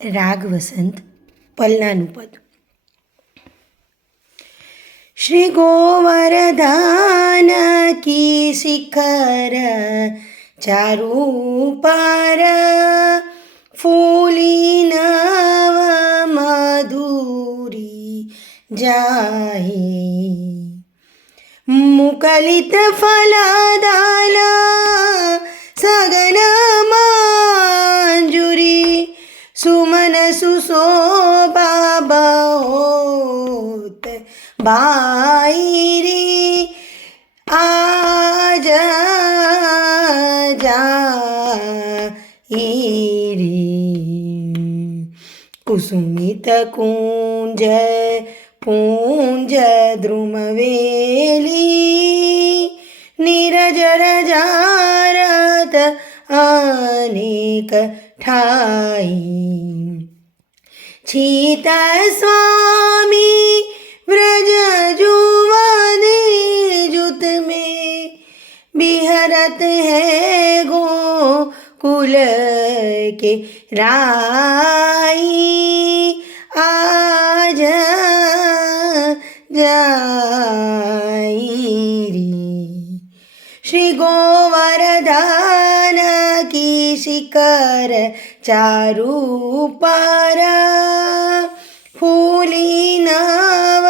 રાગ વસંત પલનાનું પદ. શ્રી ગોવર્ધન કી શિખર ચારુ પાર ફૂલી નવ મધુરી જાહે મુકલિત ફલદાલ સગન મંજુરી સુમન સુશોભા બહોત બાઈરી આજ જાઈરી કુસુમિત કુંજ પૂંજ દ્રુમવેલી નીરજ રજારત અનેક ઠાઈ છીત સ્વામી વ્રજ जुवने जुत में बिहरत है गोकुल के राई आज जाईरी श्री गोवर्धन की शिखर चारु पार फूली नव